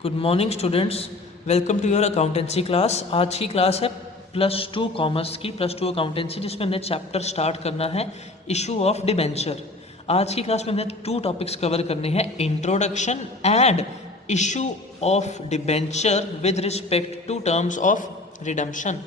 Good morning students, welcome to your accountancy class. आज की class है +2 कॉमर्स की, +2 अकाउंटेंसी, जिसमें हमने चैप्टर स्टार्ट करना है इशू ऑफ डिबेंचर। आज की क्लास में हमने 2 टॉपिक्स कवर करने हैं, introduction and issue of debenture with respect to terms of redemption.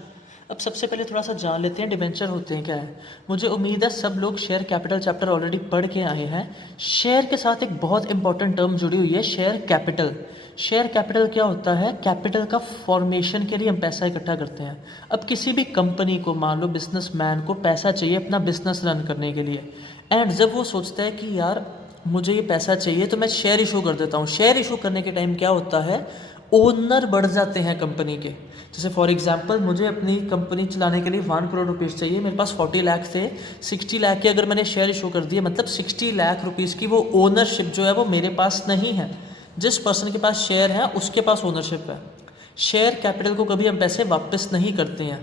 अब सबसे पहले थोड़ा सा जान लेते हैं डिबेंचर होते हैं क्या है। मुझे उम्मीद है सब लोग शेयर कैपिटल चैप्टर ऑलरेडी पढ़ के आए हैं। शेयर के साथ एक बहुत इंपॉर्टेंट टर्म जुड़ी हुई है, शेयर कैपिटल। शेयर कैपिटल क्या होता है? कैपिटल का फॉर्मेशन के लिए हम पैसा इकट्ठा करते हैं। अब किसी भी कंपनी को, मान लो बिजनेसमैन को पैसा चाहिए अपना बिजनेस रन करने के लिए, एंड जब वो सोचता है कि यार मुझे ये पैसा चाहिए तो मैं शेयर इशू कर देता हूँ। शेयर इशू करने के टाइम क्या होता है, ओनर बढ़ जाते हैं कंपनी के। जैसे फॉर एग्जांपल मुझे अपनी कंपनी चलाने के लिए 1 करोड़ रुपीज़ चाहिए, मेरे पास 40 लाख थे। 60 लाख के अगर मैंने शेयर इशू कर दिए, मतलब 60 लाख रुपीज़ की वो ओनरशिप जो है वो मेरे पास नहीं है। जिस पर्सन के पास शेयर है उसके पास ओनरशिप है। शेयर कैपिटल को कभी हम पैसे वापस नहीं करते हैं।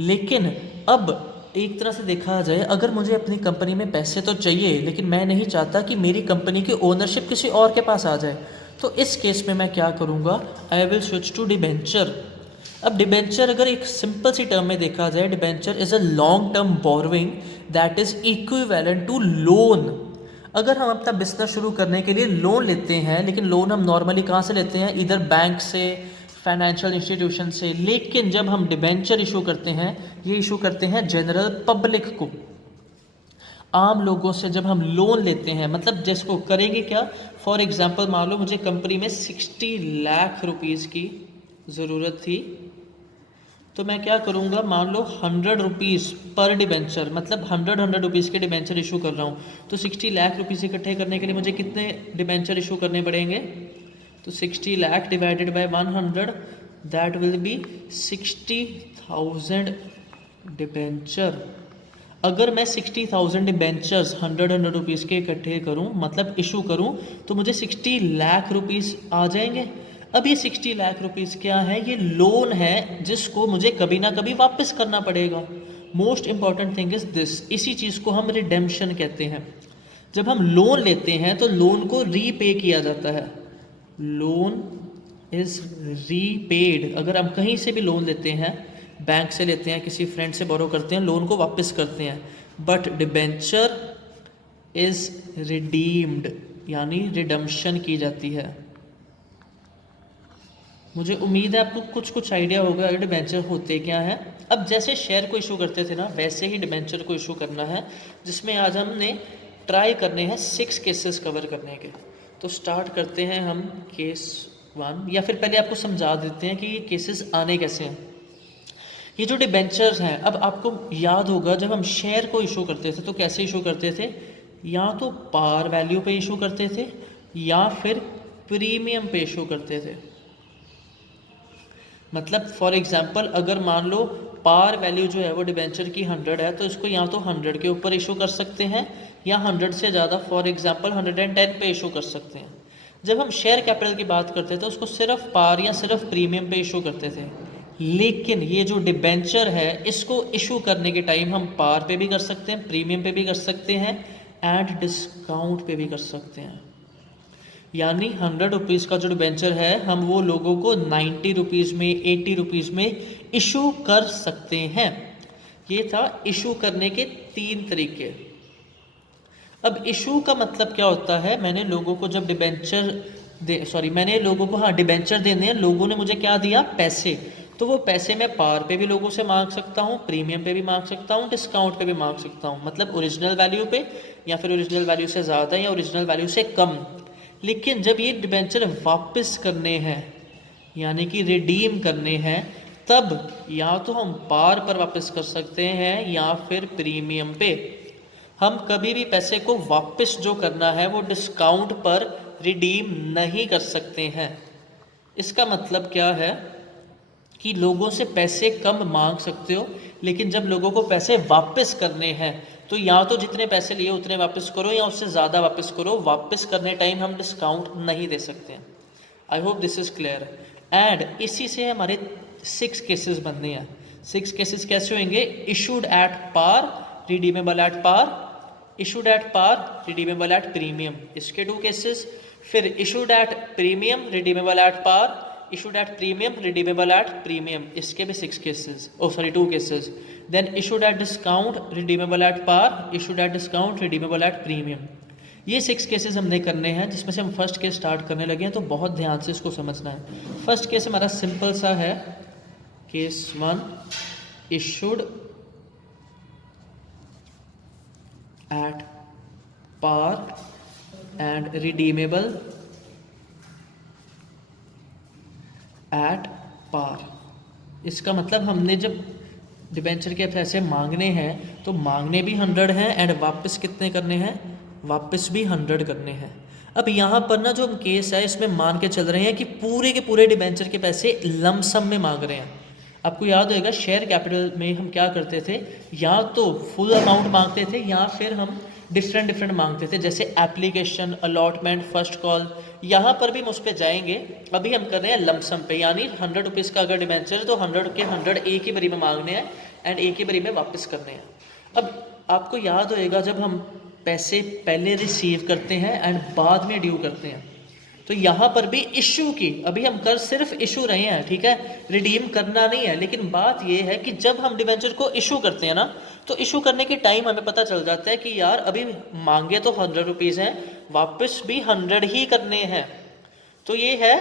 लेकिन अब एक तरह से देखा जाए, अगर मुझे अपनी कंपनी में पैसे तो चाहिए लेकिन मैं नहीं चाहता कि मेरी कंपनी की ओनरशिप किसी और के पास आ जाए, तो इस केस में मैं क्या करूँगा, I will switch to debenture. अब डिबेंचर अगर एक सिंपल सी टर्म में देखा जाए, debenture is a long term borrowing that is equivalent to loan. अगर हम अपना बिजनेस शुरू करने के लिए लोन लेते हैं, लेकिन लोन हम नॉर्मली कहाँ से लेते हैं, इधर बैंक से, फाइनेंशियल इंस्टीट्यूशन से। लेकिन जब हम डिबेंचर इशू करते हैं, ये इशू करते हैं जनरल पब्लिक को, आम लोगों से। जब हम लोन लेते हैं, मतलब जिसको करेंगे क्या, फॉर एग्जांपल मान लो मुझे कंपनी में 60 लाख रुपीज़ की ज़रूरत थी, तो मैं क्या करूँगा, मान लो 100 रुपीज़ पर डिबेंचर, मतलब 100 रुपीज़ के डिबेंचर इशू कर रहा हूँ। तो 60 लाख रुपीज़ इकट्ठे करने के लिए मुझे कितने डिबेंचर इशू करने पड़ेंगे, तो 60 lakh divided by 100, that will be 60,000 debenture. अगर मैं 60,000 डिबेंचर्स 100 रुपीज़ के इकट्ठे करूं, मतलब इशू करूं, तो मुझे 60 लाख रुपीज़ आ जाएंगे। अब ये 60 लाख रुपीज़ क्या है, ये लोन है जिसको मुझे कभी ना कभी वापस करना पड़ेगा। Most important thing is this, इसी चीज़ को हम रिडेम्पशन कहते हैं। जब हम लोन लेते हैं तो लोन को रीपे किया जाता है। Loan is repaid. अगर हम कहीं से भी लोन लेते हैं, बैंक से लेते हैं, किसी फ्रेंड से बोरो करते हैं, लोन को वापस करते हैं। बट डिबेंचर इज रिडीम्ड, यानी रिडम्पशन की जाती है। मुझे उम्मीद है आपको कुछ कुछ आइडिया होगा डिबेंचर होते क्या हैं। अब जैसे शेयर को इशू करते थे ना, वैसे ही डिबेंचर को इशू करना है, जिसमें आज हमने ट्राई करने हैं 6 केसेस कवर करने के। तो स्टार्ट करते हैं हम केस 1, या फिर पहले आपको समझा देते हैं कि ये केसेस आने कैसे हैं। ये जो डिबेंचर्स हैं, अब आपको याद होगा जब हम शेयर को इशू करते थे तो कैसे इशू करते थे, या तो पार वैल्यू पे इशू करते थे या फिर प्रीमियम पे इशू करते थे। मतलब फॉर एग्जांपल अगर मान लो पार वैल्यू जो है वो डिबेंचर की 100 है, तो इसको या तो 100 के ऊपर इशू कर सकते हैं या 100 से ज़्यादा, फॉर एग्जांपल 110 पे इशू कर सकते हैं। जब हम शेयर कैपिटल की बात करते थे उसको सिर्फ पार या सिर्फ प्रीमियम पे इशू करते थे। लेकिन ये जो डिबेंचर है, इसको इशू करने के टाइम हम पार पे भी कर सकते हैं, प्रीमियम पे भी कर सकते हैं, एंड डिस्काउंट पे भी कर सकते हैं। यानी 100 रुपीज़ का जो डिबेंचर है, हम वो लोगों को 90 रुपीज़ में, 80 रुपीज़ में इशू कर सकते हैं। ये था इशू करने के 3 तरीके। अब इशू का मतलब क्या होता है, मैंने लोगों को जब मैंने लोगों को डिबेंचर देने हैं, लोगों ने मुझे क्या दिया, पैसे। तो वो पैसे मैं पार पे भी लोगों से मांग सकता हूँ, प्रीमियम पे भी मांग सकता हूँ, डिस्काउंट पे भी मांग सकता हूँ, मतलब ओरिजिनल वैल्यू पे, या फिर ओरिजिनल वैल्यू से ज़्यादा या ओरिजिनल वैल्यू से कम। लेकिन जब ये डिबेंचर वापस करने हैं, यानी कि रिडीम करने हैं, तब या तो हम पार पर वापस कर सकते हैं या फिर प्रीमियम पे। हम कभी भी पैसे को वापस जो करना है वो डिस्काउंट पर रिडीम नहीं कर सकते हैं। इसका मतलब क्या है कि लोगों से पैसे कम मांग सकते हो, लेकिन जब लोगों को पैसे वापस करने हैं तो या तो जितने पैसे लिए उतने वापस करो या उससे ज़्यादा वापस करो। वापस करने टाइम हम डिस्काउंट नहीं दे सकते हैं। आई hope this is clear. And इसी से हमारे 6 केसेस बनने हैं। 6 केसेस कैसे होंगे, issued at par, redeemable at par, issued at par, redeemable at premium, इसके 2 केसेस। फिर issued at premium redeemable at par, issued at premium redeemable at premium, इसके भी 6 cases, 2 cases. Then issued at discount redeemable at par, issued at discount redeemable at premium. ये 6 cases हमने करने हैं, जिसमें से हम फर्स्ट केस स्टार्ट करने लगे हैं, तो बहुत ध्यान से इसको समझना है। फर्स्ट केस हमारा सिंपल सा है, case 1, issued at par and redeemable at par. इसका मतलब हमने जब डिबेंचर के पैसे मांगने हैं तो मांगने भी 100 हैं एंड वापस कितने करने हैं, वापस भी 100 करने हैं। अब यहाँ पर ना जो हम केस है इसमें मान के चल रहे हैं कि पूरे के पूरे डिबेंचर के पैसे लमसम में मांग रहे हैं। आपको याद होगा शेयर कैपिटल में हम क्या करते थे, या तो फुल अमाउंट मांगते थे या फिर हम डिफरेंट मांगते थे, जैसे एप्लीकेशन, अलॉटमेंट, फर्स्ट कॉल। यहाँ पर भी हम उस पर जाएंगे। अभी हम कर रहे हैं लमसम पे, यानी 100 रुपीज़ का अगर डिबेंचर है तो 100 के 100 एक ही बारी में मांगने हैं एंड एक ही बारी में वापस करने हैं। अब आपको याद होएगा जब हम पैसे पहले रिसीव करते हैं एंड बाद में ड्यू करते हैं, तो यहाँ पर भी इशू की, अभी हम कर सिर्फ इशू रहे हैं, ठीक है, रिडीम करना नहीं है। लेकिन बात ये है कि जब हम डिबेंचर को इशू करते हैं ना, तो इशू करने के टाइम हमें पता चल जाता है कि यार अभी मांगे तो 100 रुपीज़ हैं, वापस भी 100 ही करने हैं। तो ये है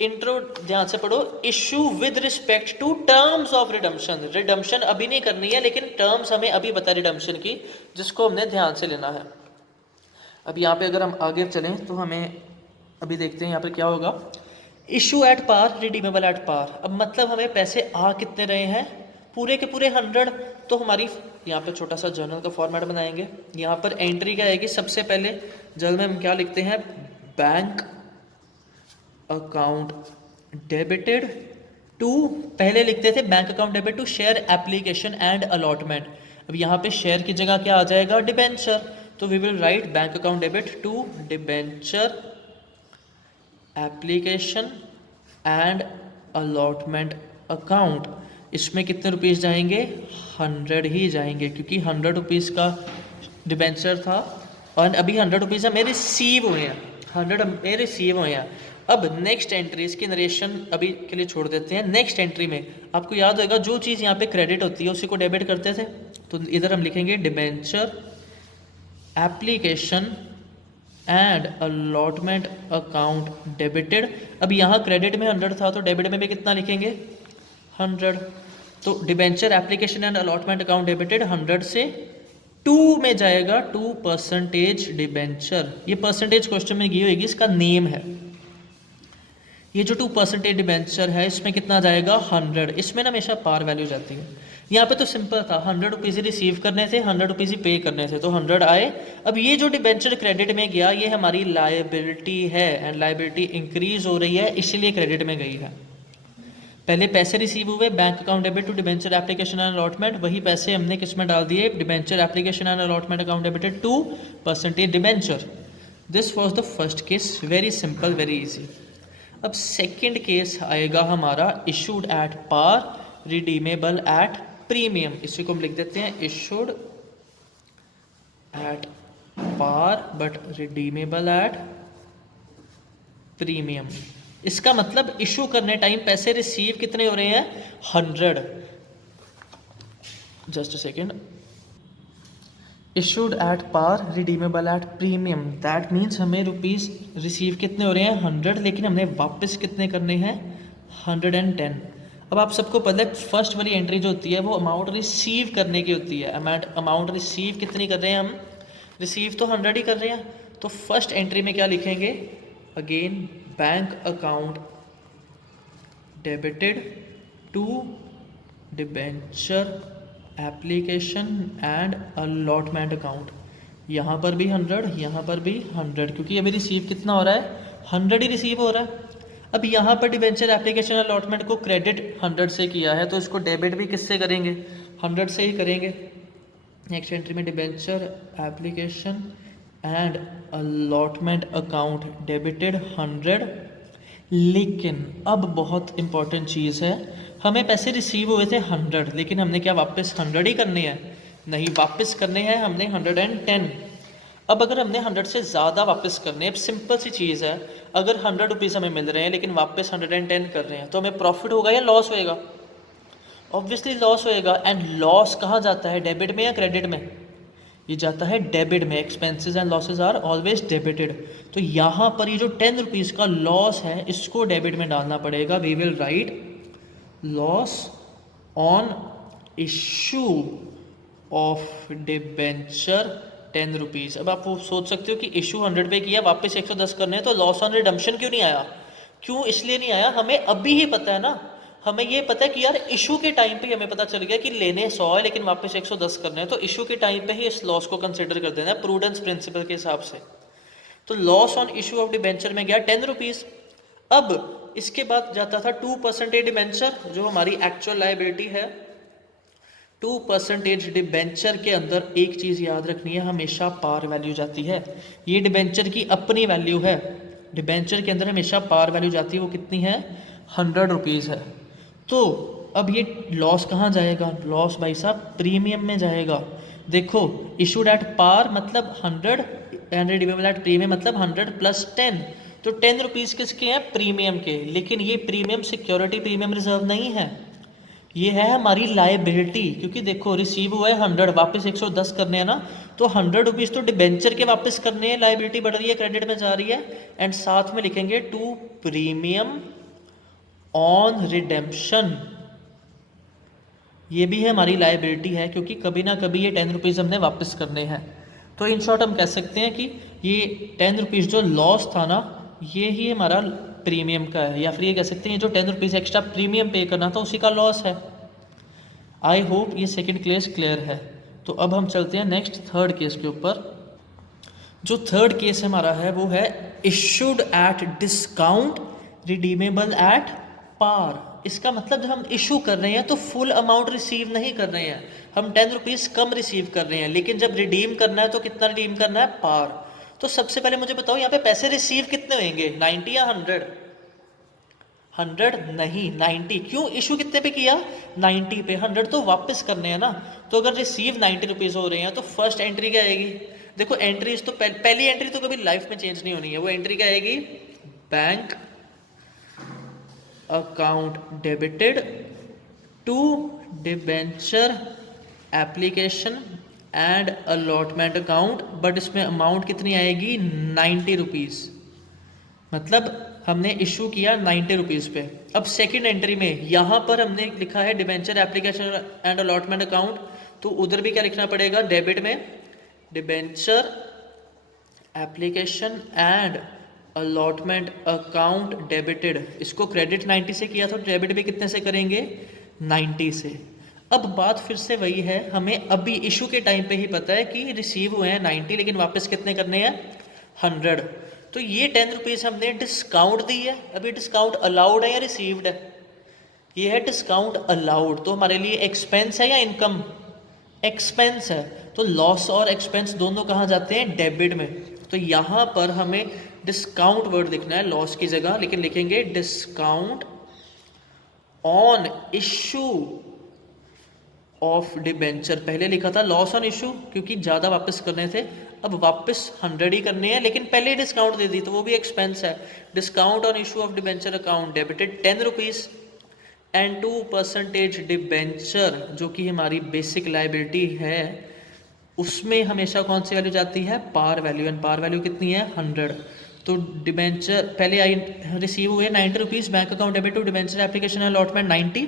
इंट्रो, ध्यान से पढ़ो, issue with respect to terms of redemption. Redemption अभी नहीं करनी है, लेकिन टर्म्स हमें अभी बता रिडम्पशन की, जिसको हमने ध्यान से लेना है। अब यहाँ पे अगर हम आगे चलें तो हमें अभी देखते हैं यहाँ पर क्या होगा। Issue at par redeemable at par, अब मतलब हमें पैसे आ कितने रहे हैं, पूरे के पूरे 100। तो हमारी यहाँ पे छोटा सा जर्नल का फॉर्मेट बनाएंगे। यहाँ पर एंट्री क्या आएगी, सबसे पहले जर्नल में हम क्या लिखते हैं, बैंक अकाउंट डेबिटेड टू, पहले लिखते थे bank account debit to share application and allotment. अब यहाँ पे शेयर की जगह क्या आ जाएगा, डिबेंचर। तो we will write bank account debit to debenture application and allotment account. इसमें कितने रुपीज़ जाएंगे, 100 ही जाएंगे, क्योंकि 100 रुपीज़ का डिबेंचर था और अभी 100 रुपीज़ हमें रिसीव हुए हैं, 100 हमें रिसीव हुए हैं। अब नेक्स्ट एंट्री, इसकी नरेशन अभी के लिए छोड़ देते हैं। नेक्स्ट एंट्री में आपको याद होगा जो चीज़ यहाँ पे क्रेडिट होती है उसी को डेबिट करते थे, तो इधर हम लिखेंगे debenture application and allotment account debited. अब यहाँ क्रेडिट में 100 था तो डेबिट में भी कितना लिखेंगे, 100। तो debenture application and allotment account debited 100 से 2 में जाएगा, 2% डिबेंचर। ये परसेंटेज क्वेश्चन में दी होगी, इसका नेम है। ये जो 2% डिबेंचर है इसमें कितना जाएगा, 100। इसमें ना हमेशा पार वैल्यू जाती है। यहाँ पे तो सिंपल था, 100 रुपीज़ ही रिसीव करने थे, 100 रुपीज़ ही पे करने थे, तो 100 आए। अब ये जो डिबेंचर क्रेडिट में गया ये हमारी लायबिलिटी है एंड लायबिलिटी इंक्रीज हो रही है, इसीलिए क्रेडिट में गई है। पहले पैसे रिसीव हुए, bank account debit to debenture application and allotment, वही पैसे हमने किस में डाल दिए, debenture application and allotment account debited 2% debenture. This was the first case, very simple, very easy. अब सेकेंड केस आएगा हमारा issued at par redeemable at premium. इसी को हम लिख देते हैं issued at par but redeemable at premium. इसका मतलब इशू करने टाइम पैसे रिसीव कितने हो रहे हैं, 100। Just a second, issued at par redeemable at premium, that means हमें रुपीज़ रिसीव कितने हो रहे हैं, 100, लेकिन हमने वापस कितने करने हैं, 110। अब आप सबको पता है फर्स्ट वाली एंट्री जो होती है वो अमाउंट रिसीव करने की होती है। अमाउंट रिसीव कितनी कर रहे हैं हम, रिसीव तो 100 ही कर रहे हैं। तो फर्स्ट एंट्री में क्या लिखेंगे, again bank account debited to debenture application and allotment account. यहाँ पर भी 100, यहाँ पर भी 100, क्योंकि अभी रिसीव कितना हो रहा है, 100 ही रिसीव हो रहा है। अब यहाँ पर डिबेंचर एप्लीकेशन अलॉटमेंट को क्रेडिट 100 से किया है, तो इसको डेबिट भी किससे करेंगे, 100 से ही करेंगे। नेक्स्ट एंट्री में debenture application and allotment account debited 100। लेकिन अब बहुत इंपॉर्टेंट चीज़ है, हमें पैसे रिसीव हुए थे 100, लेकिन हमने क्या वापस 100 ही करने हैं, नहीं वापस करने हैं हमने 110। अब अगर हमने 100 से ज़्यादा वापस करने हैं, अब सिंपल सी चीज़ है, अगर 100 रुपीज़ हमें मिल रहे हैं लेकिन वापस 110 कर रहे हैं तो हमें प्रॉफिट होगा या लॉस होएगा? ऑब्वियसली लॉस होएगा। एंड लॉस कहाँ जाता है, डेबिट में या क्रेडिट में? ये जाता है डेबिट में। Expenses and losses are always debited. तो यहाँ पर ये जो 10 रुपीज़ का लॉस है इसको डेबिट में डालना पड़ेगा। We will write loss on issue of debenture 10 rupees. अब आप वो सोच सकते हो कि इशू 100 पे किया, वापस 110 करने हैं, तो लॉस ऑन रिडम्पशन क्यों नहीं आया? क्यों इसलिए नहीं आया, हमें अभी ही पता है ना, हमें ये पता है कि यार इशू के टाइम पे हमें पता चल गया कि लेने 100 है लेकिन वापस 110 करने हैं, तो इशू के टाइम पे ही इस लॉस को कंसिडर कर देना है प्रूडेंस प्रिंसिपल के हिसाब से। तो loss on issue of debenture में गया 10 रुपीज़। अब इसके बाद जाता था 2% डिबेंचर, जो हमारी एक्चुअल लायबिलिटी है। 2% डिबेंचर के अंदर एक चीज़ याद रखनी है, हमेशा पार वैल्यू जाती है। ये डिबेंचर की अपनी वैल्यू है, डिबेंचर के अंदर हमेशा पार वैल्यू जाती है। वो कितनी है? 100 रुपीज़ है। तो अब ये लॉस कहाँ जाएगा? लॉस भाई साहब प्रीमियम में जाएगा। देखो, इशूड एट पार मतलब 100 एंड रिडीमेबल एट प्रीमियम मतलब 100 प्लस 10। तो 10 रुपीज़ किसके हैं? प्रीमियम के। लेकिन ये प्रीमियम सिक्योरिटी प्रीमियम रिजर्व नहीं है, ये है हमारी लायबिलिटी। क्योंकि देखो रिसीव हुआ है 100, वापस 110 करने हैं ना, तो 100 रुपीज़ तो डिबेंचर के वापस करने हैं, लायबिलिटी बढ़ रही है, क्रेडिट में जा रही है। एंड साथ में लिखेंगे टू प्रीमियम ऑन रिडेम्पशन, ये भी है हमारी लायबिलिटी है, क्योंकि कभी ना कभी ये 10 रुपीज़ हमने वापस करने हैं। तो इन शॉर्ट हम कह सकते हैं कि ये 10 रुपीज़ जो लॉस था ना, ये ही हमारा प्रीमियम का है, या फिर ये कह सकते हैं ये जो 10 रुपीज़ एक्स्ट्रा प्रीमियम पे करना था उसी का लॉस है। आई होप ये सेकेंड केस क्लियर है। तो अब हम चलते हैं नेक्स्ट थर्ड केस के ऊपर। जो थर्ड केस हमारा है वो है issued at discount redeemable at par. इसका मतलब जब हम इशू कर रहे हैं तो फुल अमाउंट रिसीव नहीं कर रहे हैं, हम 10 रुपीज़ कम रिसीव कर रहे हैं, लेकिन जब रिडीम करना है तो कितना रिडीम करना है? पार। तो सबसे पहले मुझे बताओ यहाँ पे पैसे रिसीव कितने होंगे, 90 या 100? 100 नहीं, 90। क्यों? इशू कितने पे किया? 90 पे। 100 तो वापस करने हैं ना। तो अगर रिसीव 90 रुपीज़ हो रहे हैं तो फर्स्ट एंट्री क्या आएगी? देखो एंट्रीज तो पहली एंट्री तो कभी लाइफ में चेंज नहीं होनी है। वो एंट्री क्या आएगी? Bank account debited to debenture application and allotment account. But इसमें अमाउंट कितनी आएगी? 90 रुपीज़। मतलब हमने इशू किया 90 रुपीज़ पे। अब सेकंड एंट्री में यहाँ पर हमने लिखा है debenture application and allotment account, तो उधर भी क्या लिखना पड़ेगा? डेबिट में debenture application and allotment account debited. इसको क्रेडिट 90 से किया, तो डेबिट भी कितने से करेंगे? 90 से। अब बात फिर से वही है, हमें अभी इशू के टाइम पे ही पता है कि रिसीव हुए हैं 90, लेकिन वापस कितने करने हैं? 100। तो ये 10 रुपीज़ हमने डिस्काउंट दी है। अभी डिस्काउंट अलाउड है या रिसीव्ड है? ये है डिस्काउंट अलाउड। तो हमारे लिए एक्सपेंस है या इनकम? एक्सपेंस है। तो लॉस और एक्सपेंस दोनों कहाँ जाते हैं? डेबिट में। तो यहाँ पर हमें डिस्काउंट वर्ड लिखना है लॉस की जगह, लेकिन लिखेंगे discount on issue of debenture. पहले लिखा था लॉस ऑन इशू क्योंकि ज़्यादा वापस करने थे, अब वापस 100 ही करने हैं, लेकिन पहले ही डिस्काउंट दे दी तो वो भी एक्सपेंस है। Discount on issue of debenture account debited 10 rupees and 2% debenture, जो कि हमारी बेसिक लाइबिलिटी है, उसमें हमेशा कौन सी वैल्यू जाती है? Par value. And par value कितनी है? 100। तो डिबेंचर पहले आई रिसीव हुए 90 rupees, bank account debit to debenture application allotment 90।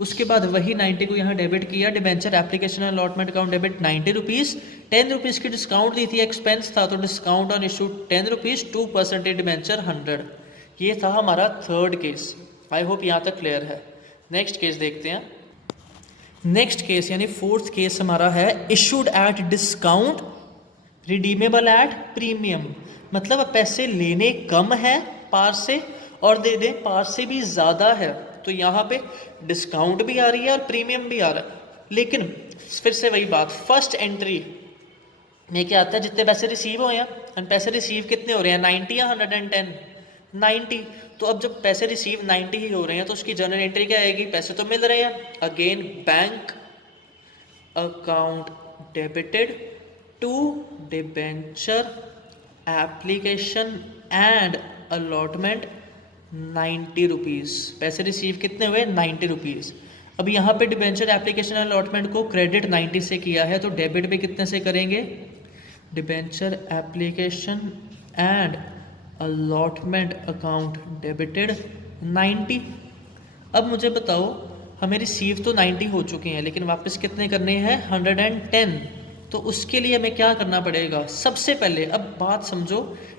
उसके बाद वही 90 को यहाँ डेबिट किया, debenture application allotment account debit 90 rupees. 10 rupees की डिस्काउंट दी थी, एक्सपेंस था, तो discount on issue 10 rupees, 2% debenture 100। ये था हमारा थर्ड केस। आई होप यहाँ तक क्लियर है। नेक्स्ट केस देखते हैं। नेक्स्ट केस यानी फोर्थ केस हमारा है issued at discount redeemable at premium. मतलब पैसे लेने कम है पार से और दे दे पार से भी ज़्यादा है, तो यहाँ पे डिस्काउंट भी आ रही है और प्रीमियम भी आ रहा है। लेकिन फिर से वही बात, फर्स्ट एंट्री में क्या आता है? जितने पैसे रिसीव हुए हैं, एंड पैसे रिसीव कितने हो रहे हैं? 90 या 110? 90। तो अब जब पैसे रिसीव 90 ही हो रहे हैं तो उसकी जर्नल एंट्री क्या आएगी? पैसे तो मिल रहे हैं, again bank account debited to debenture application and allotment 90 rupees. पैसे रिसीव कितने हुए? 90 रुपीज़। अब यहाँ पे डिबेंचर एप्लीकेशन अलॉटमेंट को क्रेडिट 90 से किया है, तो डेबिट भी कितने से करेंगे? Debenture application and allotment account debited 90। अब मुझे बताओ, हमें रिसीव तो 90 हो चुके हैं, लेकिन वापस कितने करने हैं? 110। तो उसके लिए हमें क्या करना पड़ेगा? सबसे पहले अब बात समझो,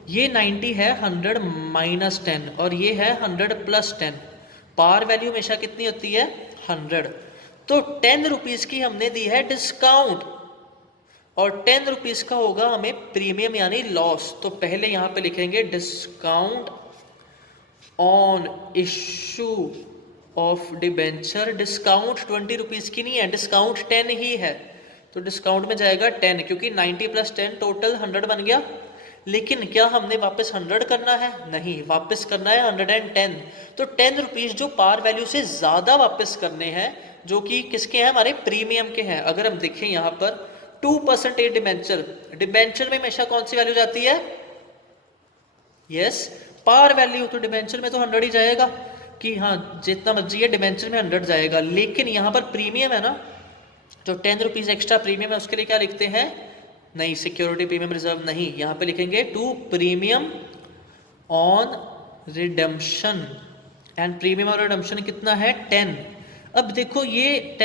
ये 90 है 100 माइनस 10 और ये है 100 प्लस 10। पार वैल्यू हमेशा कितनी होती है? 100। तो 10 रुपीज़ की हमने दी है डिस्काउंट और 10 रुपीज़ का होगा हमें प्रीमियम यानी लॉस। तो पहले यहाँ पे लिखेंगे discount on issue of debenture. Discount 20 rupees की नहीं है, डिस्काउंट 10 ही है, तो डिस्काउंट में जाएगा 10, क्योंकि 90 प्लस 10 टोटल 100 बन गया। लेकिन क्या हमने वापस 100 करना है? नहीं, वापस करना है 110। तो 10 रुपीज़ जो पार वैल्यू से ज़्यादा वापस करने हैं, जो कि किसके हैं? हमारे प्रीमियम के हैं। अगर हम देखें यहाँ पर 2% डिबेंचर, डिबेंचर में हमेशा कौन सी वैल्यू जाती है? Yes, par value. तो डिबेंचर में तो 100 ही जाएगा कि हाँ जितना मर्जी है, डिबेंचर में 100 जाएगा। लेकिन यहाँ पर प्रीमियम है ना, जो 10 रुपीज़ एक्स्ट्रा प्रीमियम है, उसके लिए क्या लिखते हैं? नहीं, सिक्योरिटी प्रीमियम रिजर्व नहीं, यहाँ पे लिखेंगे to premium on redemption. And premium और रिडम्पशन कितना है? 10। अब देखो ये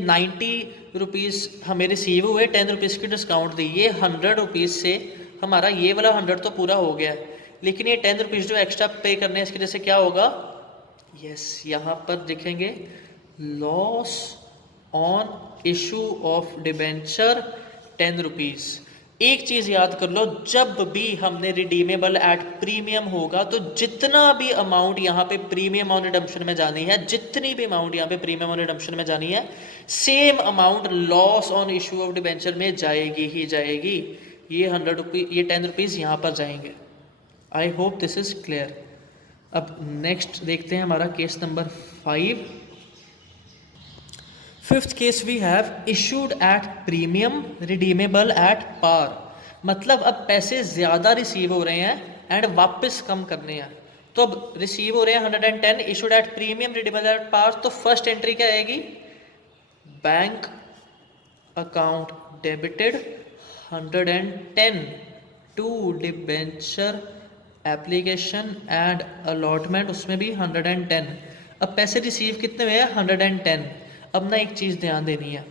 90 रुपीज़ हमें रिसीव हुए, 10 रुपीज़ की डिस्काउंट दी, ये 100 रुपीज़ से हमारा ये वाला 100 तो पूरा हो गया, लेकिन ये 10 रुपीज़ जो एक्स्ट्रा पे करने हैं, इसकी वजह से क्या होगा? यस, यहाँ पर लिखेंगे loss on issue of debenture 10 rupees. एक चीज़ याद कर लो, जब भी हमने रिडीमेबल एट प्रीमियम होगा, तो जितना भी अमाउंट यहाँ पे प्रीमियम ऑन रिडम्पशन में जानी है, जितनी भी अमाउंट यहाँ पे प्रीमियम ऑन रिडम्पशन में जानी है, same amount loss on issue of debenture में जाएगी ही जाएगी। ये 100 रुपीज़, ये 10 रुपीज़ यहाँ पर जाएंगे। I hope this is clear. अब नेक्स्ट देखते हैं हमारा case number 5। Fifth case we have issued at premium redeemable at par. मतलब अब पैसे ज़्यादा रिसीव हो रहे हैं एंड वापस कम करने हैं। तो अब रिसीव हो रहे हैं 110, issued at premium redeemable at par. तो फर्स्ट एंट्री क्या आएगी? Bank account debited 110 to debenture application and allotment, उसमें भी 110। अब पैसे रिसीव कितने हुए हैं? 110। अब ना एक चीज़ ध्यान देनी है,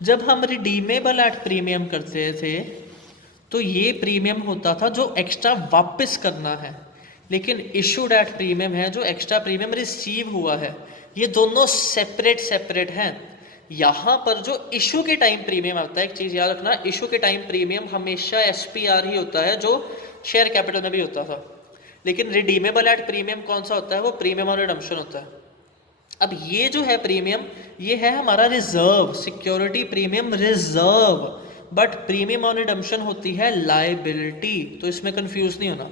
जब हम रिडीमेबल एट प्रीमियम करते थे तो ये प्रीमियम होता था जो एक्स्ट्रा वापस करना है, लेकिन इशूड एट प्रीमियम है जो एक्स्ट्रा प्रीमियम रिसीव हुआ है। ये दोनों सेपरेट हैं। यहाँ पर जो इशू के टाइम प्रीमियम आता है, एक चीज़ याद रखना, इशू के टाइम प्रीमियम हमेशा SPR ही होता है, जो शेयर कैपिटल में भी होता था। लेकिन रिडीमेबल एट प्रीमियम कौन सा होता है? वो प्रीमियम और रिडम्पशन होता है। अब ये जो है प्रीमियम, ये है हमारा reserve, security premium reserve, but premium on redemption होती है लायबिलिटी, तो इसमें कंफ्यूज नहीं होना।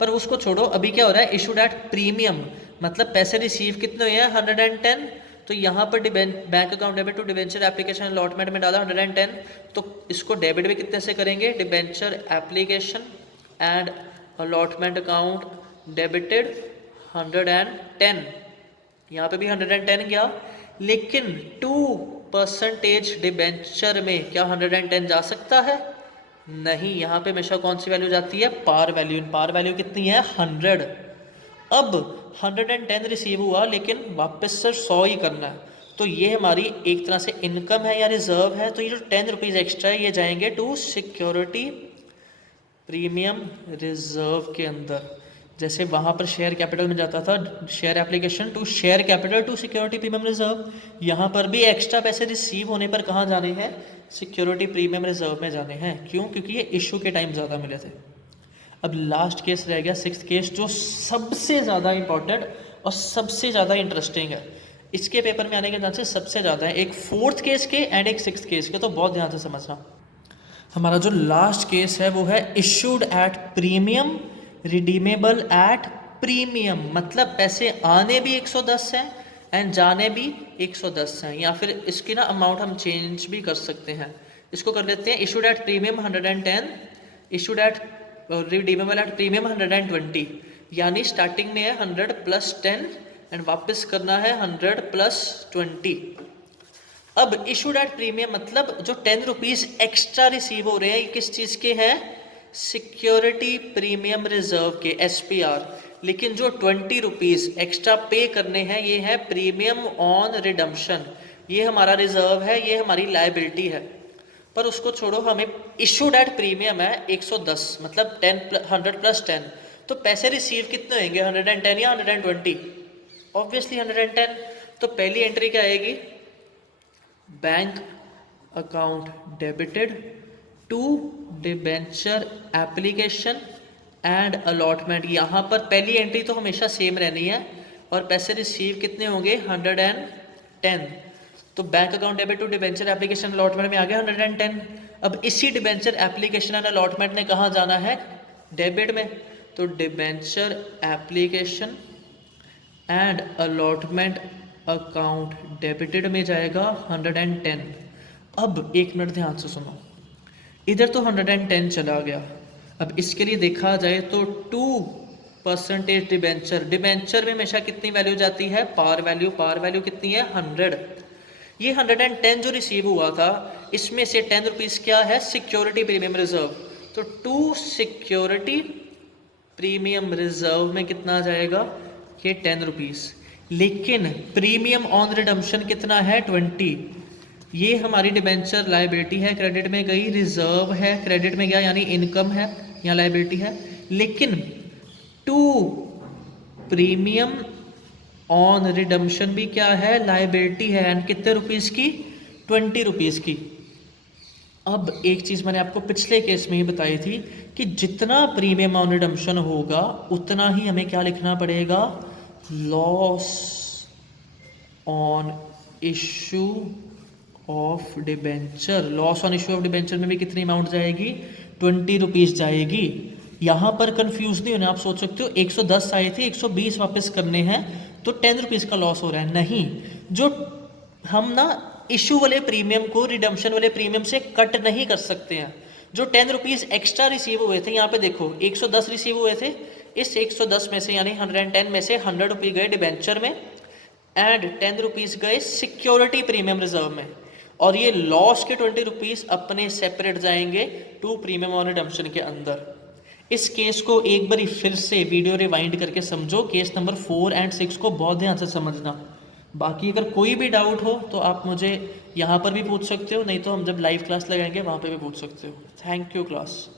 पर उसको छोड़ो, अभी क्या हो रहा है? इशूड एट प्रीमियम, मतलब पैसे रिसीव कितने हुए हैं? 110। तो यहाँ पर bank account debit to debenture application allotment में डाला 110, तो इसको डेबिट भी कितने से करेंगे? Debenture application and allotment account debited 110। यहाँ पे भी 110 गया, लेकिन 2% डिबेंचर में क्या 110 जा सकता है? नहीं, यहाँ पे हमेशा कौन सी वैल्यू जाती है? Par value. पार वैल्यू कितनी है? 100। अब 110 रिसीव हुआ, लेकिन वापस सिर्फ 100 ही करना है, तो ये हमारी एक तरह से इनकम है या रिजर्व है। तो ये जो 10 रुपीज़ एक्स्ट्रा है, ये जाएंगे टू सिक्योरिटी प्रीमियम रिजर्व के अंदर। जैसे वहाँ पर शेयर कैपिटल में जाता था share application to share capital to security premium reserve, यहाँ पर भी एक्स्ट्रा पैसे रिसीव होने पर कहाँ जाने हैं? सिक्योरिटी प्रीमियम रिजर्व में जाने हैं। क्यों? क्योंकि ये इशू के टाइम ज़्यादा मिले थे। अब लास्ट केस रह गया, सिक्स्थ केस, जो सबसे ज़्यादा इंपॉर्टेंट और सबसे ज़्यादा इंटरेस्टिंग है। इसके पेपर में आने के चांसेस सबसे ज़्यादा है, एक फोर्थ केस के एंड एक सिक्स्थ केस के, तो बहुत ध्यान से समझना। हमारा जो लास्ट केस है वो है issued at premium redeemable at premium, मतलब पैसे आने भी 110 हैं एंड जाने भी 110 हैं, या फिर इसकी ना अमाउंट हम चेंज भी कर सकते हैं। इसको कर लेते हैं issued at premium 110, issued eight redeemable at premium 120, यानी स्टार्टिंग में है 100 प्लस 10 एंड वापस करना है 100 प्लस 20। अब इशूड एट प्रीमियम मतलब जो 10 रुपीज़ एक्स्ट्रा रिसीव हो रहे हैं, ये किस चीज़ के हैं? सिक्योरिटी प्रीमियम रिजर्व के, SPR। लेकिन जो 20 रुपीज़ एक्स्ट्रा पे करने हैं ये है प्रीमियम ऑन रिडम्पशन, ये हमारा रिजर्व है, ये हमारी लायबिलिटी है। पर उसको छोड़ो, हमें इशूड एट प्रीमियम है 110, मतलब 100 प्लस 10, तो पैसे रिसीव कितने होंगे? 110 या 120? ऑब्वियसली 110। तो पहली एंट्री क्या आएगी? Bank account debited to debenture application and allotment. यहाँ पर पहली एंट्री तो हमेशा सेम रहनी है और पैसे रिसीव कितने होंगे? 110। तो bank account debit to debenture application allotment में आ गया 110। अब इसी डिबेंचर एप्लीकेशन एंड अलॉटमेंट ने कहाँ जाना है? डेबिट में। तो debenture application and allotment account debited में जाएगा 110। अब एक मिनट ध्यान से सुनो, इधर तो 110 चला गया। अब इसके लिए देखा जाए तो 2% डिबेंचर, डिबेंचर में हमेशा कितनी वैल्यू जाती है? Par value. पार वैल्यू कितनी है? 100। ये 110 जो रिसीव हुआ था, इसमें से 10 रुपीज़ क्या है? Security premium reserve. तो 2 सिक्योरिटी प्रीमियम रिजर्व में कितना आ जाएगा? ये 10 रुपीज़। लेकिन प्रीमियम ऑन रिडम्पशन कितना है? 20। ये हमारी डिबेंचर लायबिलिटी है, क्रेडिट में गई, रिजर्व है, क्रेडिट में गया, यानी इनकम है, यहाँ लायबिलिटी है। लेकिन 2 प्रीमियम ऑन रिडम्पशन भी क्या है? लायबिलिटी है। एंड कितने रुपीज़ की? 20 रुपीज़ की। अब एक चीज़ मैंने आपको पिछले केस में ही बताई थी कि जितना प्रीमियम ऑन रिडम्पशन होगा उतना ही हमें क्या लिखना पड़ेगा? Loss on issue of debenture. Loss on issue of debenture में भी कितनी अमाउंट जाएगी? 20 रुपीज़ जाएगी। यहाँ पर कंफ्यूज नहीं होना, आप सोच सकते हो 110 आए थे, 120 वापस करने हैं, तो 10 रुपीज़ का लॉस हो रहा है। नहीं, जो हम ना इशू वाले प्रीमियम को रिडम्पशन वाले प्रीमियम से कट नहीं कर सकते हैं। जो 10 रुपीज़ एक्स्ट्रा रिसीव हुए थे, यहाँ पे देखो 110 रिसीव हुए थे, इस 110 में से यानी 110 में से 100 रुपये गए डिबेंचर में एंड 10 रुपीज़ गए सिक्योरिटी प्रीमियम रिजर्व में, और ये लॉस के 20 रुपीज़ अपने सेपरेट जाएंगे 2 प्रीमियम ऑन रिडम्पशन के अंदर। इस केस को एक बार फिर से वीडियो रिवाइंड करके समझो, केस नंबर 4 एंड 6 को बहुत ध्यान से समझना। बाकी अगर कोई भी डाउट हो तो आप मुझे यहाँ पर भी पूछ सकते हो, नहीं तो हम जब लाइव क्लास लगाएंगे वहाँ पे भी पूछ सकते हो। Thank you class.